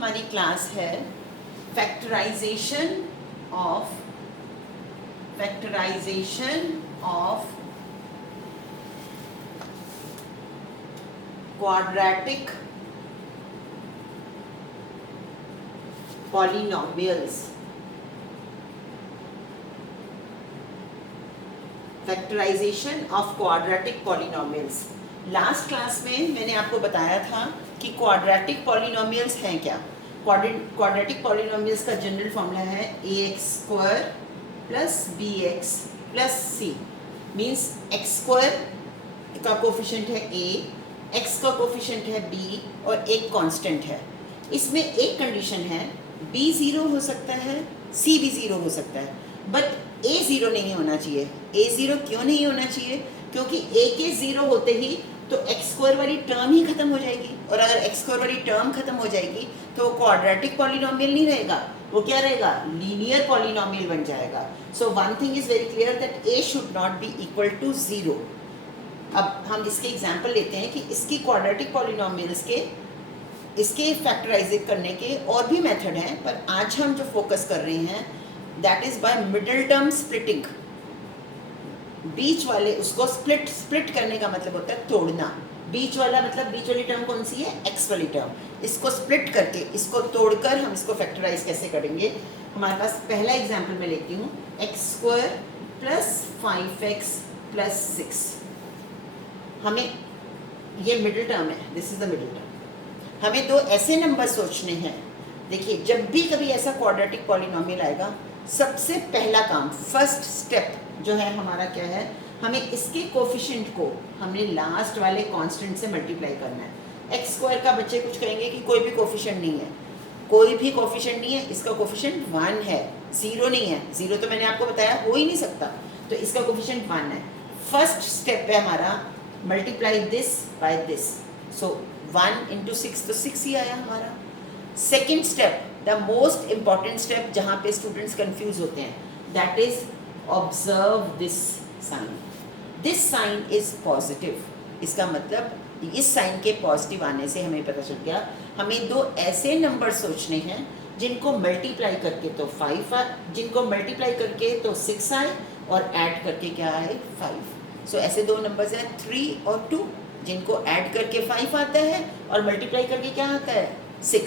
हमारी क्लास है factorization of quadratic polynomials. Factorization of quadratic polynomials. Last class में मैंने आपको बताया था कि क्वाड्रेटिक पॉलिनोमियल्स हैं क्या। क्वाड्रेटिक पॉलिनोमियल्स का जनरल फॉर्मूला है ax² plus bx plus c। Means x² का कोफिशिएंट है a, x का कोफिशिएंट है b और एक कांस्टेंट है। इसमें एक कंडीशन है, b 0 हो सकता है, c भी 0 हो सकता है, बट a 0 नहीं होना चाहिए। a 0 क्यों नहीं होना चाहिए? क्योंकि a के 0 होते ही तो x² वाली टर्म ही खत्म हो जाएगी, और अगर x² वाली टर्म खत्म हो जाएगी तो वो क्वाड्रेटिक पॉलिनोमियल नहीं रहेगा, वो क्या रहेगा? लीनियर पॉलिनोमियल बन जाएगा। So one thing is very clear that a should not be equal to 0। अब हम इसके एग्जांपल लेते हैं कि इसकी क्वाड्रेटिक पॉलिनोमियल्स के इसके फैक्टराइज करने के और भी मेथड हैं, पर आज हम जो फोकस कर रहे हैं that is by middle term splitting. बीच वाले उसको स्प्लिट करने का मतलब होता है तोड़ना। बीच वाला मतलब बीच वाली टर्म कौन सी है? x वाली टर्म। इसको स्प्लिट करके, इसको तोड़कर हम इसको फैक्टराइज कैसे करेंगे? हमारे पास पहला एग्जांपल मैं लेती हूँ, x² प्लस 5x प्लस 6। हमें ये मिडिल टर्म है, this is the middle term. हमें दो ऐसे नंबर सोचने हैं। देखिए, जब भी कभी ऐसा क्वाड्रेटिक पॉलिनोमियल आएगा, सबसे पहला काम, फर्स्ट स्टेप जो है हमारा क्या है? हमें इसके कोफिशिएंट को हमने लास्ट वाले कांस्टेंट से मल्टीप्लाई करना है। x² का बच्चे कुछ कहेंगे कि कोई भी कोफिशिएंट नहीं है, कोई भी कोफिशिएंट नहीं है, इसका कोफिशिएंट 1 है, 0 नहीं है। 0 तो मैंने आपको बताया हो ही नहीं सकता, तो इसका कोफिशिएंट 1 है। फर्स्ट स्टेप है हमारा multiply this by this, so 1 into 6 तो 6 ही आया हमारा। Second step, the most important step जहाँ पे स्टूडेंट्स कंफ्यूज होते हैं, that is observe this sign. This sign is positive. इसका मतलब इस साइन के पॉजिटिव आने से हमें पता चल गया हमें दो ऐसे नंबर सोचने हैं जिनको मल्टीप्लाई करके तो 5 आए, जिनको मल्टीप्लाई करके तो 6 आए, और ऐड करके क्या आए? 5। सो ऐसे दो नंबर्स हैं 3 और 2, जिनको ऐड करके 5 आता है और मल्टीप्लाई करके क्या आता है? 6।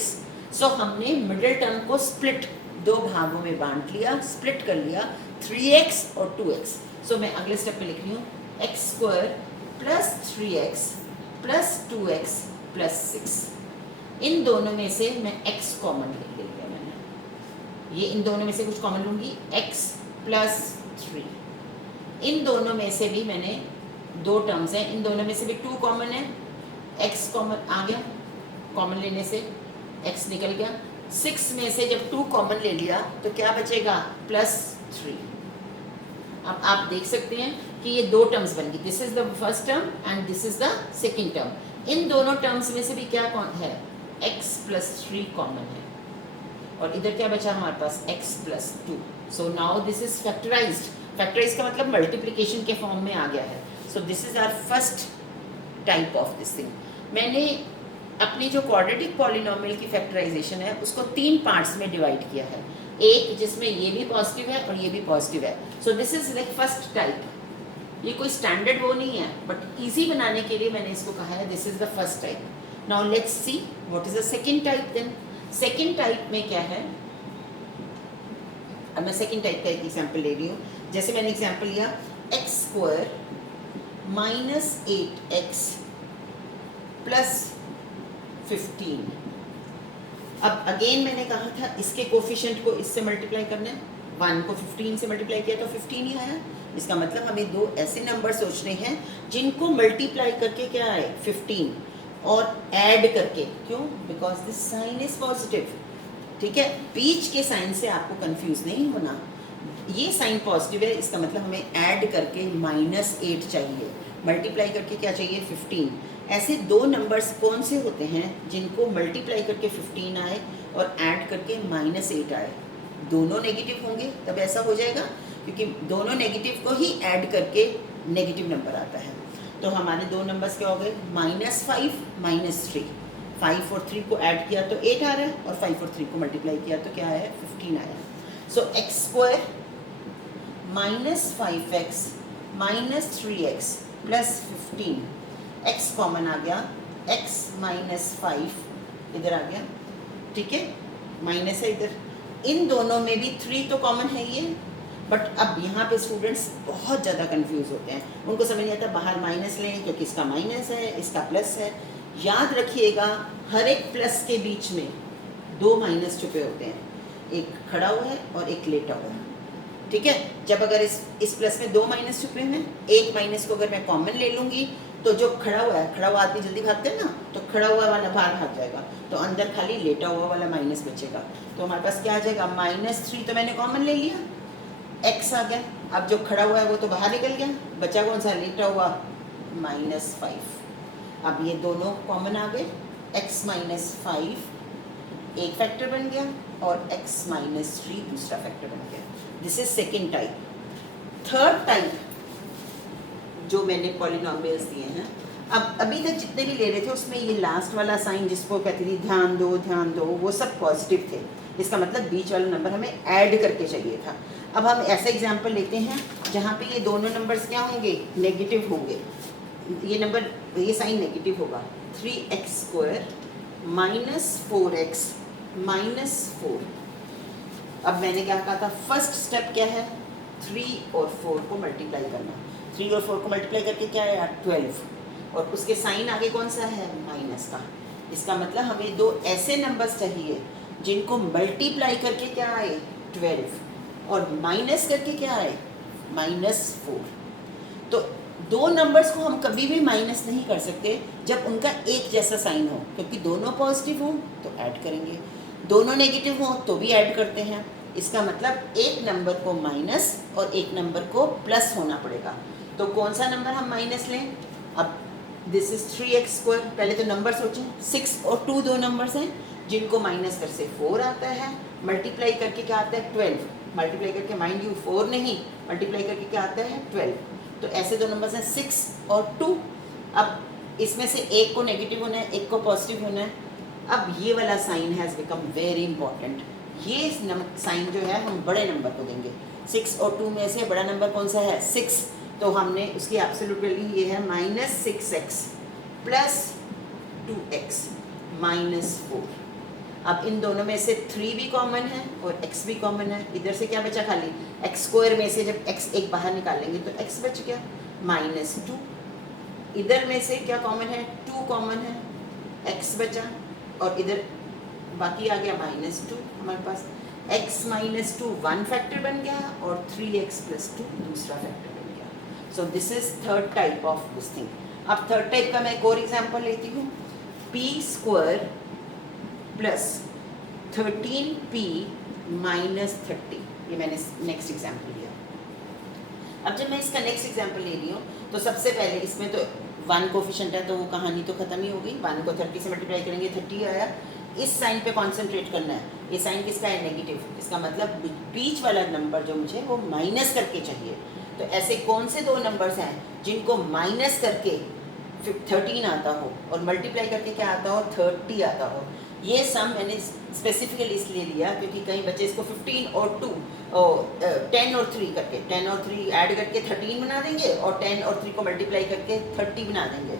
सो हमने मिडिल टर्म को स्प्लिट, दो भागों में बांट लिया, स्प्लिट कर लिया, 3x और 2x। सो मैं अगले स्टेप पे लिख रही हूँ x² plus 3x plus 2x plus 6। इन दोनों में से मैं x कॉमन ले लिया मैंने, ये इन दोनों में से कुछ कॉमन लूँगी, x प्लस 3। इन दोनों में से भी मैंने दो टर्म्स हैं, इन दोनों में से भी 2 कॉमन है, x कॉमन आ गया, कॉमन लेने से x निकल गया। 6 में से जब 2 कॉमन ले लिया तो क्या बचेगा? प्लस 3। अब आप देख सकते हैं कि ये दो टर्म्स बन गई, this is the first term and this is the second term. इन दोनों टर्म्स में से भी क्या है? x प्लस 3 कॉमन है, और इधर क्या बचा हमारे पास? x plus 2। So now this is factorized. Factorize का मतलब मल्टीप्लिकेशन के फॉर्म में आ गया है। So this is our first type of this thing. मैंने अपनी जो क्वाड्रेटिक पॉलिनोमियल की फैक्टराइजेशन है उसको 3 पार्ट्स में डिवाइड किया है। एक जिसमें ये भी पॉजिटिव है और ये भी पॉजिटिव है। So this is like first type. ये कोई स्टैंडर्ड वो नहीं है, बट इजी बनाने के लिए मैंने इसको कहा है this is the first type. Now let's see what is the second type then. Second type में क्या है? अब मैं सेकंड टाइप का एक एग्जांपल ले रही हूँ। जैसे मैंने एग्जांपल लिया x² माइनस 8x प्लस 15। अब अगेन मैंने कहा था इसके कोफिशिएंट को इससे मल्टीप्लाई करना है, 1 को 15 से मल्टीप्लाई किया तो 15 ही आया। इसका मतलब हमें दो ऐसे नंबर सोचने हैं जिनको मल्टीप्लाई करके क्या आए? 15, और ऐड करके, क्यों? Because this sign is positive. ठीक है, बीच के साइन से आपको कंफ्यूज नहीं होना। ये साइन पॉजिटिव है, इसका मतलब हमें ऐड करके -8 चाहिए, मल्टीप्लाई करके क्या चाहिए? 15। ऐसे दो नंबर्स कौन से होते हैं जिनको मल्टीप्लाई करके 15 आए और ऐड करके -8 आए? दोनों नेगेटिव होंगे तब ऐसा हो जाएगा, क्योंकि दोनों नेगेटिव को ही ऐड करके नेगेटिव नंबर आता है। तो हमारे दो नंबर्स क्या हो गए? -5 -3। 5 और 3 को ऐड किया तो 8 आ रहा है, और 5 और 3 को मल्टीप्लाई किया तो क्या है, 15 आया। So x square minus 5x minus 3x plus 15, x common आ गया, x माइनस 5 इधर आ गया, ठीक है, माइनस है इधर। इन दोनों में भी 3 तो कॉमन है ये, बट अब यहाँ पे स्टूडेंट्स बहुत ज़्यादा कंफ्यूज होते हैं, उनको समझ नहीं आता बाहर माइनस लें क्योंकि इसका माइनस है, इसका प्लस है। याद रखिएगा हर एक प्लस के बीच में 2 माइनस छुपे होते हैं, एक खड़ा हुआ है और एक लेटा हुआ है, ठीक है। जब अगर इस प्लस में 2 माइनस छुपे हुए हैं, एक माइनस को अगर मैं कॉमन ले लूँगी तो जो खड़ा हुआ है, खड़ा हुआ आदमी जल्दी भागते हैं ना, तो खड़ा हुआ वाला बाहर भाग जाएगा, तो अंदर खाली लेटा हुआ वाला माइनस बचेगा। तो हमारे पास क्या आ जाएगा, -3 तो मैंने कॉमन ले लिया, x आ गया। अब जो खड़ा हुआ है वो तो बाहर निकल गया, बचा कौन सा, लेटा हुआ, -5। अब ये दोनों कॉमन आ गए, x माइनस 5 एक फैक्टर बन गया और x माइनस 3 दूसरा फैक्टर बन गया। This is second type. Third type जो मैंने पॉलिनॉमियल्स दिए हैं, अब अभी तक जितने भी ले रहे थे उसमें ये लास्ट वाला साइन जिसको कहती थी ध्यान दो, वो सब पॉजिटिव थे, इसका मतलब बीच वाला नंबर हमें ऐड करके चाहिए था। अब हम ऐसा एग्जांपल लेते हैं जहाँ पे ये दोनों नंबर्स क्या होंगे, नेगेटिव होंगे, ये नंबर, ये साइन नेगेटिव होगा, 3x square minus 4x minus 4। अब मैंने क्या कहा था, फर्स्ट स्टेप क्या है, 3 और 4 को मल्टीप्लाई करना, 3 और 4 को मल्टीप्लाई करके क्या आया, 12, और उसके साइन आगे कौन सा है, माइनस का। इसका मतलब हमें दो ऐसे नंबर्स चाहिए जिनको मल्टीप्लाई करके क्या आए, 12, और माइनस करके क्या आए, -4। तो दो नंबर्स को हम कभी भी माइनस नहीं कर सकते जब उनका एक जैसा साइन हो, क्योंकि दोनों पॉजिटिव हो तो ऐड करेंगे, दोनों नेगेटिव हो तो भी ऐड करते हैं। इसका मतलब एक नंबर को माइनस और एक नंबर को प्लस होना पड़ेगा। तो कौन सा नंबर हम माइनस लें, अब दिस इज 3x स्क्वायर, पहले तो नंबर सोचें, 6 और 2 दो नंबर्स हैं जिनको माइनस कर से 4 आता है, मल्टीप्लाई करके क्या आता है, 12, मल्टीप्लाई करके माइंड यू 4 नहीं, मल्टीप्लाई करके क्या आता है, 12। तो ऐसे दो नंबर्स हैं 6 और 2। अब इसमें से एक को नेगेटिव होना है, एक को पॉजिटिव होना है। अब ये वाला sign has become very important. ये साइन जो है हम बड़े नंबर को देंगे, 6 और 2 में से बड़ा नंबर कौन सा है, 6, तो हमने उसकी एब्सोल्यूट वैल्यू ये है -6x प्लस 2x माइनस 4। अब इन दोनों में से 3 भी कॉमन है और x भी कॉमन है, इधर से क्या बचा, खाली x स्क्वायर में से जब x एक बाहर निकालेंगे तो x बच गया, -2। इधर में से क्या कॉमन है, 2 कॉमन है, x बचा, और इधर बाकी आ गया -2। हमारे पास x माइनस 2 वन फैक्टर बन गया और 3x प्लस 2 दूसरा फैक्टर बन गया। सो this is third type of this thing. अब थर्ड टाइप का मैं एक और एग्जाम्पल लेती हूँ, p square plus 13p minus 30, ये मैंने नेक्स्ट एग्जाम्पल लिया। अब जब मैं इसका नेक्स्ट एग्जाम्पल ले रही हूँ तो सबसे पहले इसमें तो 1 कोफिशिएंट है तो वो कहानी तो ख़त्म ही हो गई, 1 को 30 से मल्टीप्लाई करेंगे 30 आया। इस साइन पे कॉन्सेंट्रेट करना है, ये साइन किसका है, नेगेटिव, इसका मतलब बीच वाला नंबर जो मुझे वो माइनस करके चाहिए। तो ऐसे कौन से दो नंबर्स हैं जिनको माइनस करके 13 आता हो और मल्टीप्लाई करके क्या आता हो, 30 आता हो। ये सम मैंने स्पेसिफिकली इसलिए लिया क्योंकि कई बच्चे इसको 15 और 2 10 और 3 करके 10 और 3 ऐड करके 13 बना देंगे और 10 और 3 को मल्टीप्लाई करके 30 बना देंगे,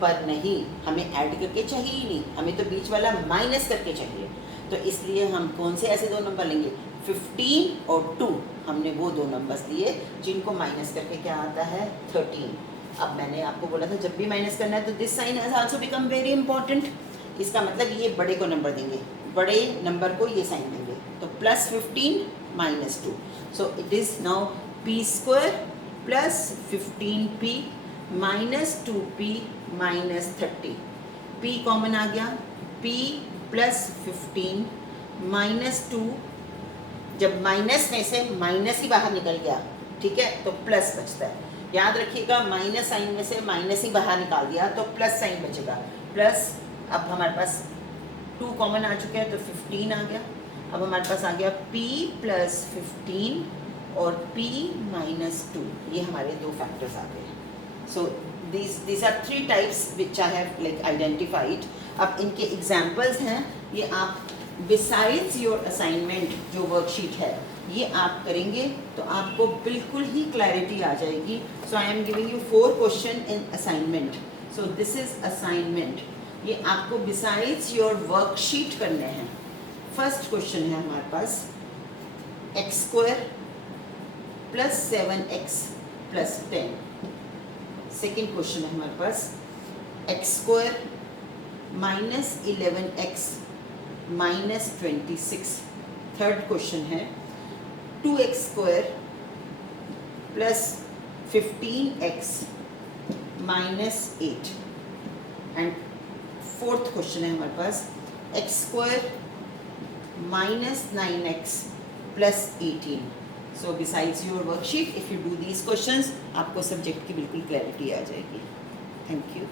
पर नहीं, हमें ऐड करके चाहिए ही नहीं, हमें तो बीच वाला माइनस करके चाहिए। तो इसलिए हम कौन से ऐसे दो नंबर लेंगे, 15 और 2, हमने वो दो नंबर्स लिए जिनको माइनस करके क्या आता है, 13। अब मैंने आपको बोला था जब भी माइनस करना है तो this sign has also become very important. इसका मतलब ये बड़े को नंबर देंगे, बड़े नंबर को ये साइन देंगे, तो +15 -2। So it is now p square plus 15p minus 2p minus 30। p common आ गया, p प्लस 15 माइनस 2, जब माइनस में से माइनस ही बाहर निकल गया, ठीक है, तो प्लस बचता है। याद रखिएगा, माइनस साइन में से माइनस ही बाहर निकाल दिया तो प्लस साइन बचेगा, प्लस। अब हमारे पास 2 कॉमन आ चुके हैं तो 15 आ गया। अब हमारे पास आ गया p प्लस 15 और p माइनस 2, ये हमारे दो फैक्टर्स आ गए। सो these are 3 types which I have like identified. अब इनके एग्जाम्पल्स हैं, ये आप बिसाइड्स योर असाइनमेंट जो वर्कशीट है ये आप करेंगे तो आपको बिल्कुल ही क्लैरिटी आ जाएगी. So I am giving you 4 question in assignment. So this is assignment. ये आपको बिसाइड्स योर वर्कशीट करने हैं. फर्स्ट क्वेश्चन है हमारे पास x² + 7x + 10. सेकेंड क्वेश्चन है हमारे पास x² - 11x - 26. थर्ड क्वेश्चन है 2x² + 15x - 8. And fourth question है हमारे पास x² - 9x + 18. So besides your worksheet if you do these questions आपको सब्जेक्ट की बिल्कुल क्लैरिटी आ जाएगी. Thank you.